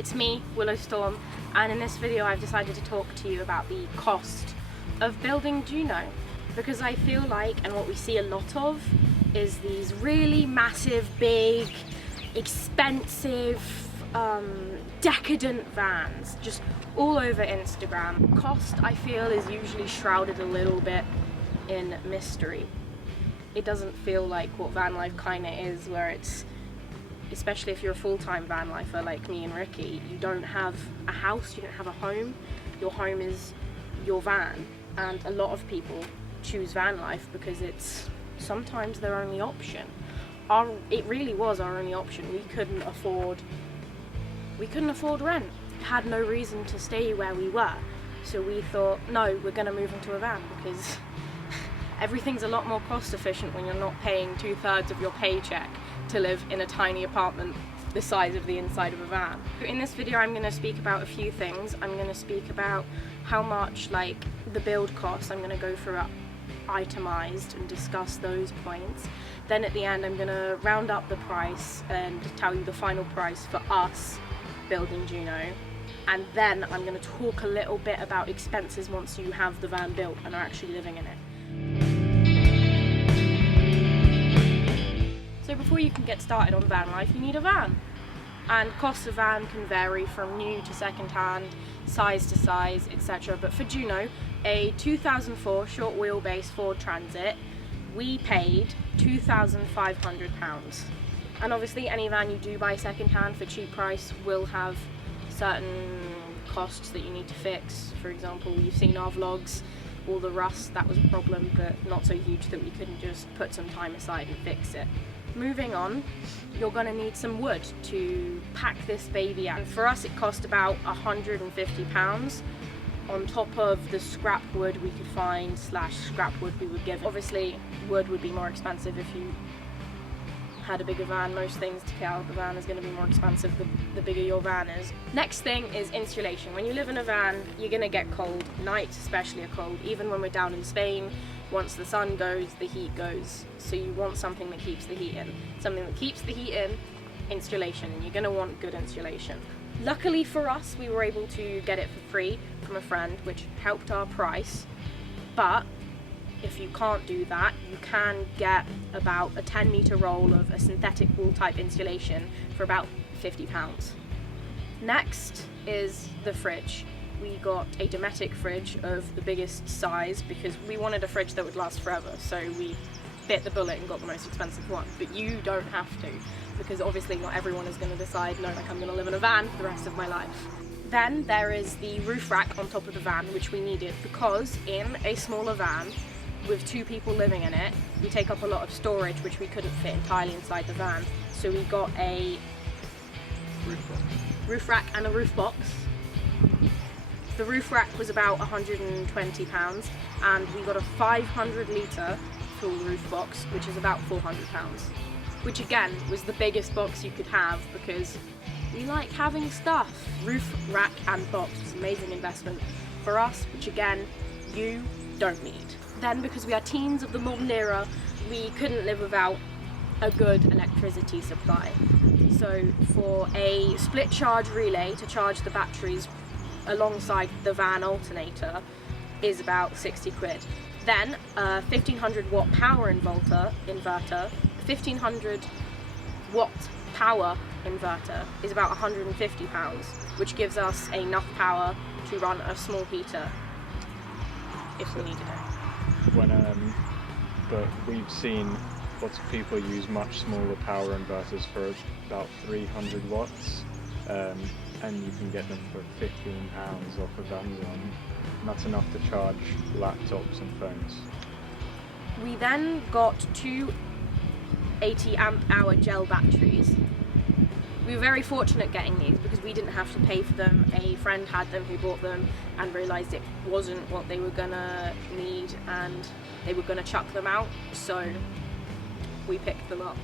it's me, Willowstorm, and in this video I've decided to talk to you about the cost of building Juno, because I feel like, and what we see a lot of, is these really massive, big, expensive, decadent vans just all over Instagram. Cost, I feel, is usually shrouded a little bit in mystery. It doesn't feel like what van life kind of is, where it's, especially if you're a full-time van lifer like me and Ricky, you don't have a house, you don't have a home. Your home is your van, and a lot of people choose van life because it's sometimes their only option. It really was our only option. We couldn't afford rent, had no reason to stay where we were, so we thought, no, we're going to move into a van, because everything's a lot more cost efficient when you're not paying 2/3 of your paycheck to live in a tiny apartment the size of the inside of a van. In this video I'm going to speak about a few things. I'm going to speak about how much the build cost. I'm going to go through it itemized and discuss those points. Then at the end I'm going to round up the price and tell you the final price for us building Juno, and then I'm going to talk a little bit about expenses once you have the van built and are actually living in it. So before you can get started on van life, you need a van, and costs of van can vary from new to second hand, size to size, etc. But for Juno, a 2004 short wheelbase Ford Transit, we paid £2,500. And obviously any van you do buy second hand for cheap price will have certain costs that you need to fix. For example, you've seen our vlogs, all the rust, that was a problem, but not so huge that we couldn't just put some time aside and fix it. Moving on, you're going to need some wood to pack this baby out. And for us it cost about £150 on top of the scrap wood we could find / scrap wood we would give. Obviously wood would be more expensive if you had a bigger van. Most things to get out of the van is going to be more expensive the bigger your van is. Next thing is insulation. When you live in a van, you're going to get cold. Nights especially are cold. Even when we're down in Spain, once the sun goes, the heat goes. So you want something that keeps the heat in. Something that keeps the heat in, insulation, and you're going to want good insulation. Luckily for us, we were able to get it for free from a friend, which helped our price. But if you can't do that, you can get about a 10-meter roll of a synthetic wool type insulation for about £50. Next is the fridge. We got a Dometic fridge of the biggest size because we wanted a fridge that would last forever, so we bit the bullet and got the most expensive one. But you don't have to, because obviously not everyone is going to decide, no, I'm going to live in a van for the rest of my life. Then there is the roof rack on top of the van, which we needed because in a smaller van with 2 people living in it, we take up a lot of storage which we couldn't fit entirely inside the van. So we got a roof rack and a roof box. The roof rack was about £120, and we got a 500 litre full roof box, which is about £400, which again was the biggest box you could have because we like having stuff. Roof rack and box was an amazing investment for us, which again you don't need. Then, because we are teens of the modern era, we couldn't live without a good electricity supply. So for a split charge relay to charge the batteries alongside the van alternator is about 60 quid. Then a 1500 watt power inverter, 1500 watt power inverter is about £150, which gives us enough power to run a small heater if we needed it. But we've seen lots of people use much smaller power inverters for about 300 watts, and you can get them for £15 off of Amazon. And that's enough to charge laptops and phones. We then got 2 80 amp hour gel batteries. We were very fortunate getting these because we didn't have to pay for them. A friend had them who bought them and realised it wasn't what they were gonna need and they were gonna chuck them out, so we picked them up.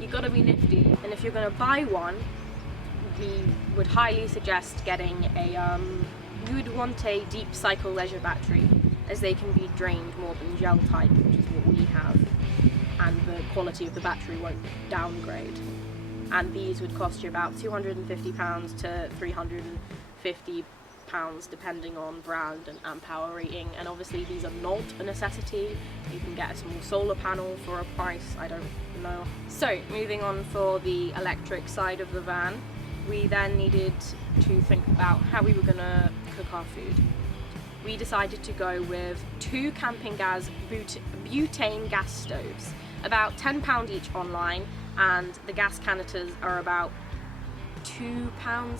You gotta be nifty, and if you're gonna buy one, we would highly suggest getting a, you would want a deep cycle leisure battery, as they can be drained more than gel type, which is what we have, and the quality of the battery won't downgrade. and these would cost you about £250 to £350 depending on brand and amp hour rating. And obviously these are not a necessity. You can get a small solar panel for a price I don't know. So moving on for the electric side of the van, we then needed to think about how we were going to cook our food. We decided to go with 2 camping gas butane gas stoves, about £10 each online, and the gas canisters are about £2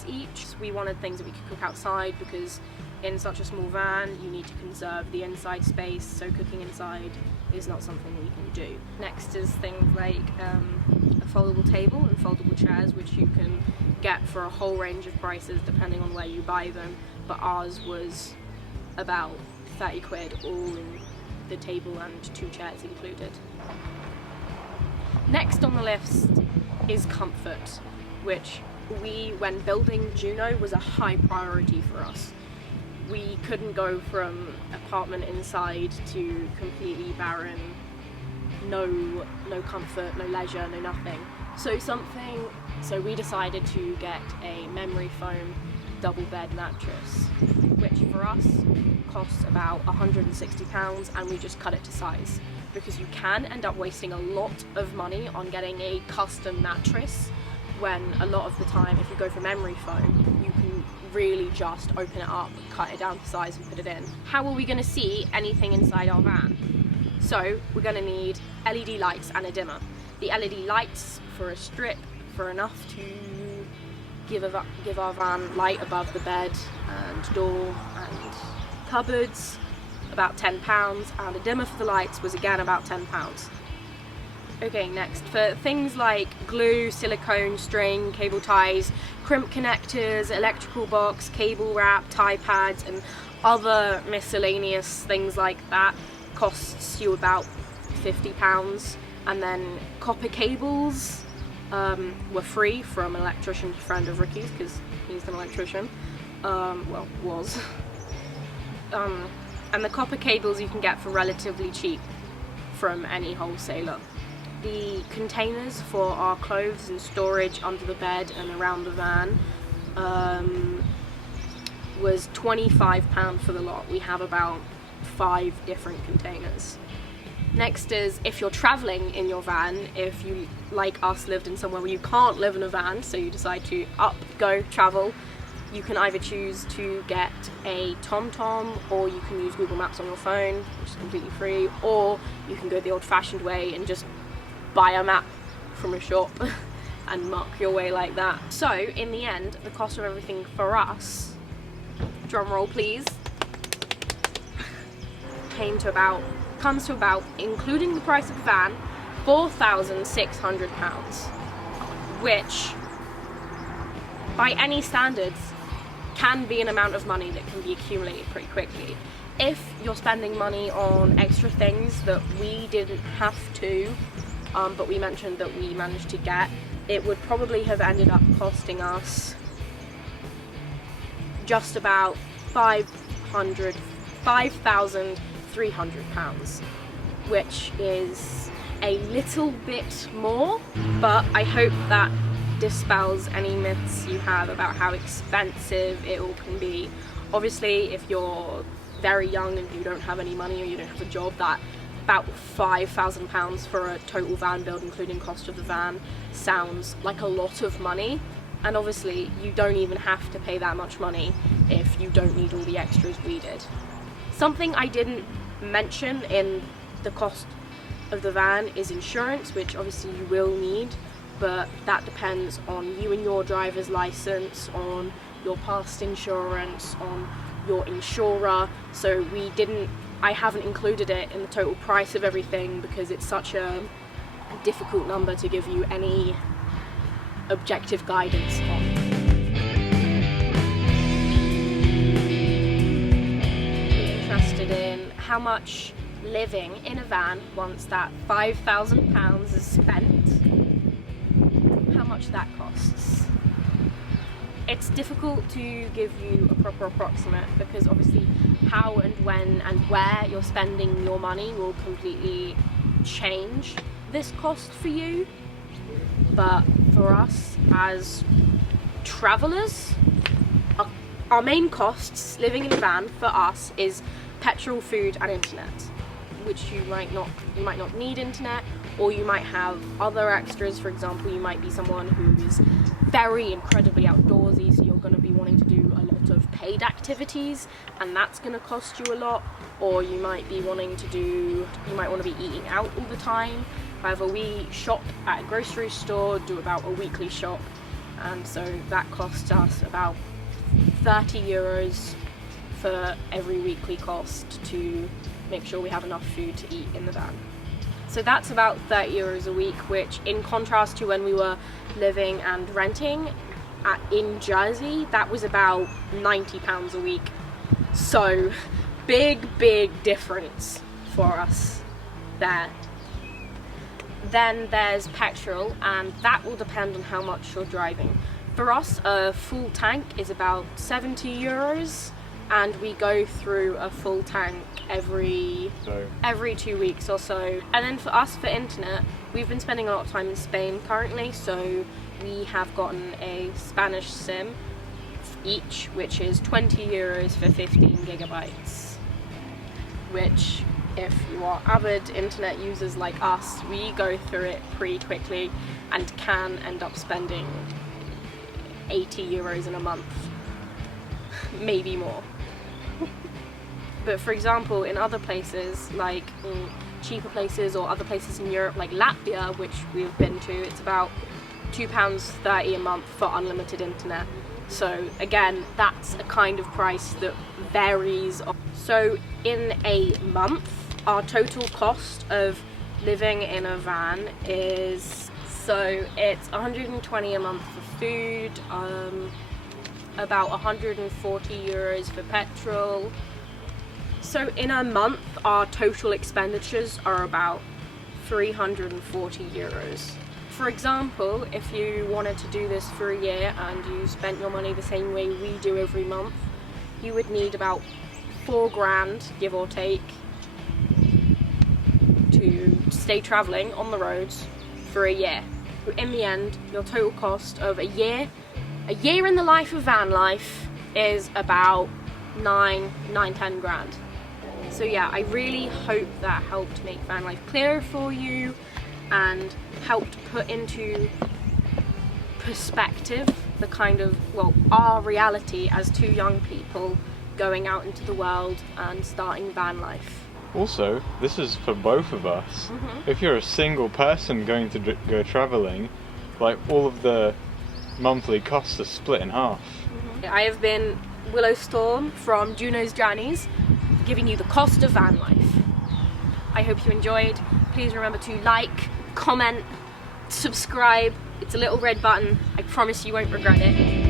each. We wanted things that we could cook outside because in such a small van you need to conserve the inside space, so cooking inside is not something we can do. Next is things like a foldable table and foldable chairs, which you can get for a whole range of prices depending on where you buy them, but ours was about 30 quid, all in the table and 2 chairs included. Next on the list is comfort, which when building Juno, was a high priority for us. We couldn't go from apartment inside to completely barren, no comfort, no leisure, no nothing. So we decided to get a memory foam double bed mattress, which for us costs about £160, and we just cut it to size because you can end up wasting a lot of money on getting a custom mattress, when a lot of the time if you go for memory foam you can really just open it up, cut it down to size and put it in. How are we going to see anything inside our van? So we're going to need LED lights and a dimmer. The LED lights for a strip for enough to give our van light above the bed and door and cupboards, about £10, and a dimmer for the lights was again about £10. Okay, next, for things like glue, silicone, string, cable ties, crimp connectors, electrical box, cable wrap, tie pads, and other miscellaneous things like that, costs you about £50. And then copper cables were free from an electrician friend of Ricky's, because he's an electrician, well, was. And the copper cables you can get for relatively cheap from any wholesaler. The containers for our clothes and storage under the bed and around the van was £25 for the lot. We have about 5 different containers. Next is if you're travelling in your van, if you, like us, lived in somewhere where you can't live in a van, so you decide to go travel, you can either choose to get a TomTom, or you can use Google Maps on your phone, which is completely free, or you can go the old-fashioned way and just buy a map from a shop and mark your way like that. So in the end, the cost of everything for us, drum roll please, comes to about, including the price of the van, £4,600, which by any standards can be an amount of money that can be accumulated pretty quickly. If you're spending money on extra things that we didn't have to, but we mentioned that we managed to get, it would probably have ended up costing us just about £5,300, which is a little bit more, but I hope that dispels any myths you have about how expensive it all can be. Obviously, if you're very young and you don't have any money or you don't have a job, that about £5,000 for a total van build, including cost of the van, sounds like a lot of money, and obviously you don't even have to pay that much money if you don't need all the extras we did. Something I didn't mention in the cost of the van is insurance, which obviously you will need, but that depends on you and your driver's license, on your past insurance, on your insurer. So I haven't included it in the total price of everything because it's such a difficult number to give you any objective guidance on. Be interested in how much living in a van, once that £5,000 is spent, how much that costs. It's difficult to give you a proper approximate because obviously how and when and where you're spending your money will completely change this cost for you. But for us as travellers, our main costs living in a van for us is petrol, food and internet, which you might not need internet, or you might have other extras. For example, you might be someone who's very incredibly outdoorsy, so you're going to be wanting to do a lot of paid activities, and that's going to cost you a lot. Or you might want to be eating out all the time. However, we shop at a grocery store, do about a weekly shop, and so that costs us about 30 euros for every weekly cost to make sure we have enough food to eat in the van. So that's about 30 euros a week, which in contrast to when we were living and renting in Jersey, that was about £90 a week. So big difference for us there. Then there's petrol, and that will depend on how much you're driving. For us, a full tank is about 70 euros, and we go through a full tank every 2 weeks or so. And then for us, for internet, we've been spending a lot of time in Spain currently, so we have gotten a Spanish SIM each, which is 20 euros for 15 gigabytes, which, if you are avid internet users like us, we go through it pretty quickly and can end up spending 80 euros in a month, maybe more. But for example, in other places, like cheaper places or other places in Europe, like Latvia, which we've been to, it's about £2.30 a month for unlimited internet. So again, that's a kind of price that varies. So in a month, our total cost of living in a van is, so it's 120 a month for food, about 140 euros for petrol. So in a month, our total expenditures are about 340 euros. For example, if you wanted to do this for a year and you spent your money the same way we do every month, you would need about 4 grand, give or take, to stay travelling on the roads for a year. In the end, your total cost of a year in the life of van life is about 10 grand. So yeah, I really hope that helped make van life clearer for you and helped put into perspective the kind of, well, our reality as two young people going out into the world and starting van life. Also, this is for both of us. If you're a single person going to go travelling, like, all of the monthly costs are split in half. I have been Willow Storm from JunosJournies, giving you the cost of van life. I hope you enjoyed. Please remember to like, comment, subscribe. It's a little red button. I promise you won't regret it.